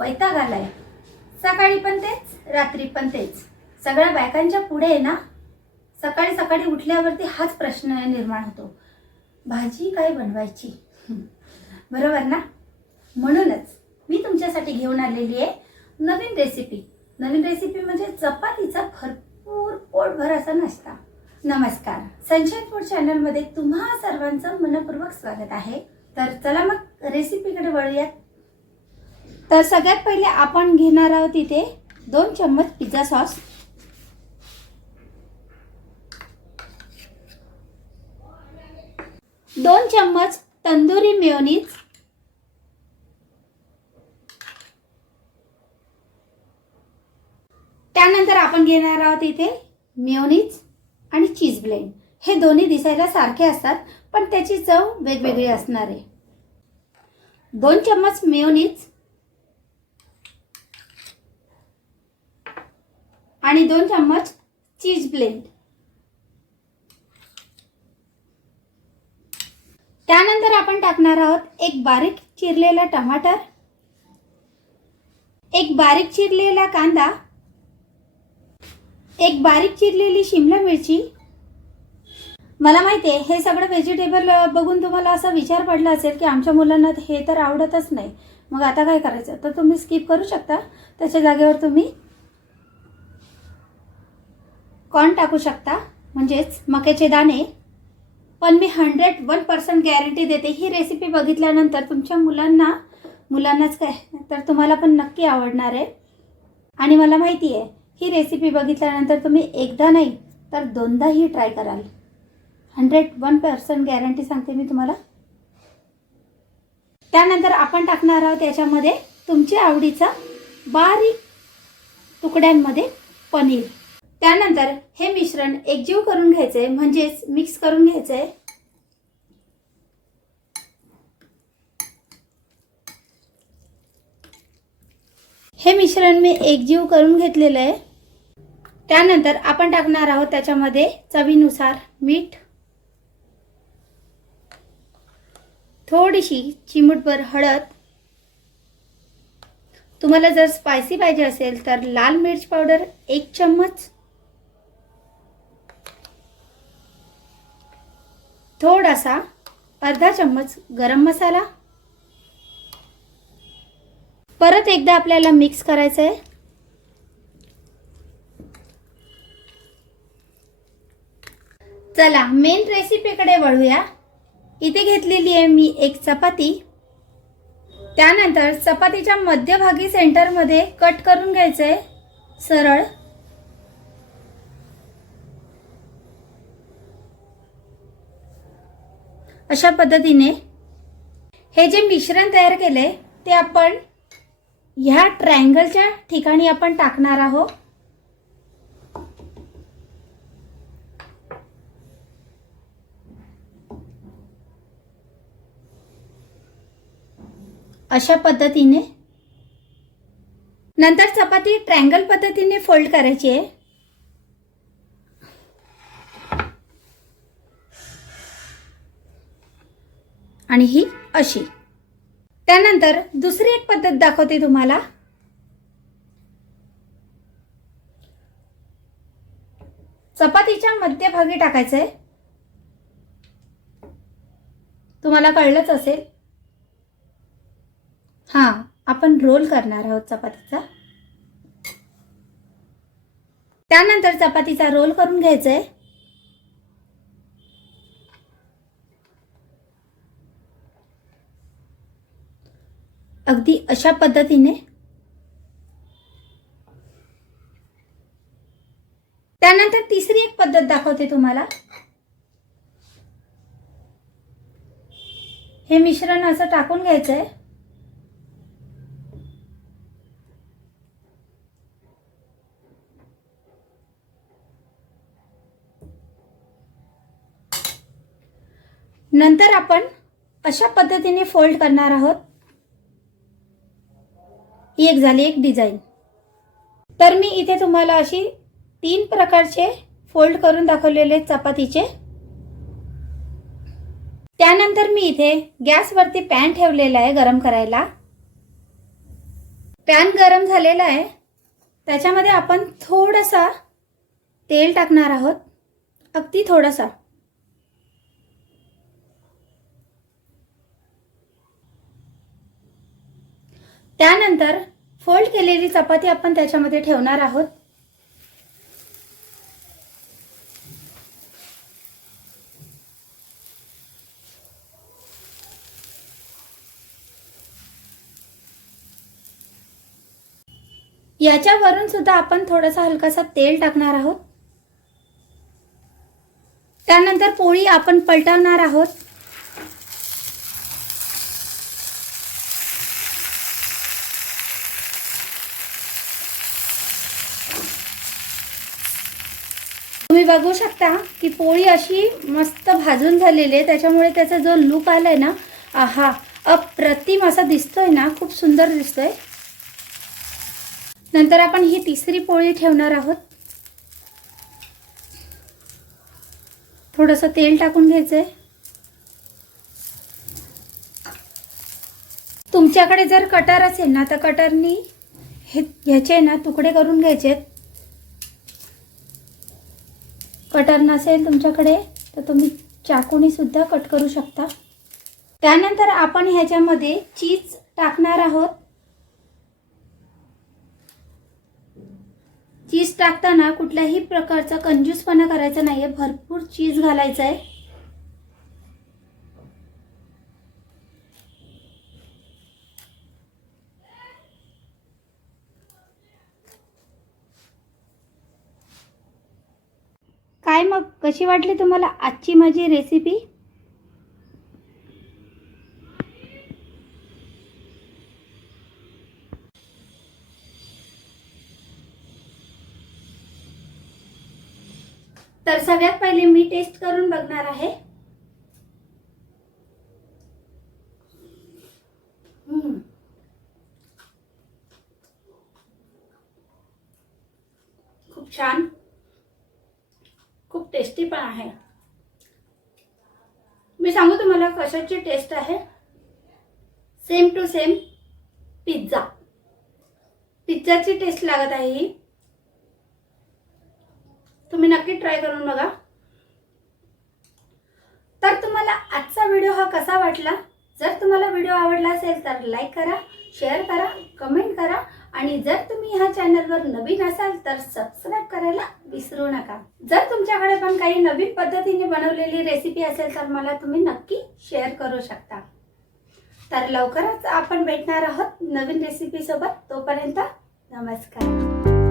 वैताग आलाय. सकाळी पण तेच, रात्री पण तेच. सगळ्या बायकांच्या पुढे आहे ना, सकाळी सकाळी उठल्यावरती हाच प्रश्न निर्माण होतो, भाजी काय बनवायची. बरोबर ना? म्हणूनच मी तुमच्यासाठी घेऊन आलेली आहे नवीन रेसिपी. नवीन रेसिपी म्हणजे चपातीचा भरपूर पोटभर असा नाश्ता. नमस्कार, सनशाईन फूड चॅनलमध्ये तुम्हा सर्वांचं मनपूर्वक स्वागत आहे. तर चला मग रेसिपीकडे वळूयात. तर सगळ्यात पहिले आपण घेणार आहोत इथे 2 चम्मच पिझ्झा सॉस, 2 चम्मच तंदुरी मेयोनीज, त्यानंतर आपण घेणार आहोत इथे मेयोनीज आणि चीज ब्लेंड. हे दोन्ही दिसायला सारखे असतात पण त्याची चव वेगवेगळी असणार आहे. 2 चम्मच मेयोनीज आणि 2 चम्मच चीज ब्लेंड. त्यानंतर आपण टाकणार आहोत एक बारीक चिरलेला टमाटर, एक बारीक चिरलेला कांदा, एक बारीक चिरलेली शिमला मिरची. मला माहिती आहे हे सगळं व्हेजिटेबल बघून तुम्हाला असा विचार पडला असेल की आमच्या मुलांना हे तर आवडतच नाही, मग आता काय करायचं. तर तुम्ही स्किप करू शकता. त्याच्या जागेवर तुम्ही कॉर्न टाकू शकता, म्हणजेच मक्याचे दाणे. पण मी 101% गॅरंटी देते, ही रेसिपी बघितल्यानंतर तुमच्या मुलांनाच काय तर तुम्हाला पण नक्की आवडणार आहे. आणि मला माहिती आहे ही रेसिपी बघितल्यानंतर तुम्ही एकदा नाही तर दोनदाही ट्राय कराल. 101% गॅरंटी सांगते मी तुम्हाला. त्यानंतर आपण टाकणार आहोत याच्यामध्ये तुमच्या आवडीचा बारीक तुकड्यांमध्ये पनीर. त्यानंतर हे मिश्रण एकजीव करून घ्यायचे, म्हणजेच मिक्स करून घ्यायचे. हे मिश्रण मी एकजीव करून घेतलेलं आहे. त्यानंतर आपण टाकणार आहोत त्याच्यामध्ये चवीनुसार मीठ, थोडीशी चिमूटभर हळद. तुम्हाला जर स्पायसी पाहिजे असेल तर लाल मिर्च पावडर 1 चम्मच, थोडासा अर्धा चम्मच गरम मसाला. परत एकदा आपल्याला मिक्स करायचं आहे. चला मेन रेसिपीकडे वळूया. इथे घेतलेली आहे मी एक चपाती. त्यानंतर चपातीच्या मध्यभागी सेंटरमध्ये कट करून घ्यायचं आहे सरळ. अशा पद्धतीने हे जे मिश्रण तयार केले ते आपण ह्या ट्रायंगलच्या ठिकाणी आपण टाकणार आहोत. अशा पद्धतीने. नंतर चपाती ट्रायंगल पद्धतीने फोल्ड करायची आहे. आणि ही अशी. त्यानंतर दुसरी एक पद्धत दाखवते तुम्हाला. चपातीच्या मध्यभागी टाकायचं आहे. तुम्हाला कळलंच असेल. आपण रोल करणार आहोत चपातीचा. त्यानंतर चपातीचा रोल करून घ्यायचा आहे. अगदी अशा पद्धतीने. त्यानंतर तिसरी एक पद्धत दाखवते तुम्हाला. हे मिश्रण असं टाकून घ्यायचं आहे. नंतर आपण अशा पद्धतीने फोल्ड करणार आहोत. ही एक झाली एक डिझाइन. तर मी इथे तुम्हाला अशी 3 प्रकारचे फोल्ड करून दाखवलेले चपातीचे. त्यानंतर मी इथे गॅसवरती पॅन ठेवलेला आहे गरम करायला. पॅन गरम झालेला आहे, त्याच्यामध्ये आपण थोडासा तेल टाकणार आहोत, अगदी थोडासा. त्यानंतर फोल्ड केलेली चपाती आपण त्याच्यामध्ये ठेवणार आहोत. याच्यावरून सुद्धा आपण थोडासा हलकासा तेल टाकणार आहोत. त्यानंतर पोळी आपण पलटवणार आहोत. तुम्ही बघू शकता की पोळी अशी मस्त भाजून झालेली आहे, त्याच्यामुळे त्याचा जो लुक आलाय ना, आहा, अप्रतिम असा दिसतोय ना, खूप सुंदर दिसतोय. नंतर आपण ही तिसरी पोळी ठेवणार आहोत. थोडंसं तेल टाकून घ्यायचंय. तुमच्याकडे जर कटर असेल ना, तर कटरनी ह्याचे ना तुकडे करून घ्यायचे. कटर नसेल तुमच्याकडे तर तुम्ही चाकूने सुद्धा कट करू शकता. त्यानंतर आपण ह्याच्यामध्ये चीज टाकणार आहोत. चीज टाकताना कुठल्याही प्रकारचा कंजूसपणा करायचा नाहीये, भरपूर चीज घालायचं आहे. काय मग, कशी वाटली तुम्हाला आजची माझी रेसिपी? तर सगळ्यात पहिले मी टेस्ट करून बघणार आहे. खूप छान, खूप टेस्टी पण आहे. मी सांगू तुम्हाला कशाची टेस्ट आहे? सेम टू सेम पिझ्झाची टेस्ट लागत आहे ही. तुम्ही नक्की ट्राय करून बघा. तर तुम्हाला आजचा व्हिडिओ हा कसा वाटला? जर तुम्हाला व्हिडिओ आवडला असेल तर लाईक करा, शेअर करा, कमेंट करा आणि जर तुम्ही ह्या चॅनलवर नवीन असाल तर सबस्क्राईब करायला विसरू नका. जर तुमच्याकडे पण काही नवीन पद्धतीने बनवलेली रेसिपी असेल तर मला तुम्ही नक्की शेअर करू शकता. तर लवकरच आपण भेटणार आहोत नवीन रेसिपी सोबत. तोपर्यंत नमस्कार.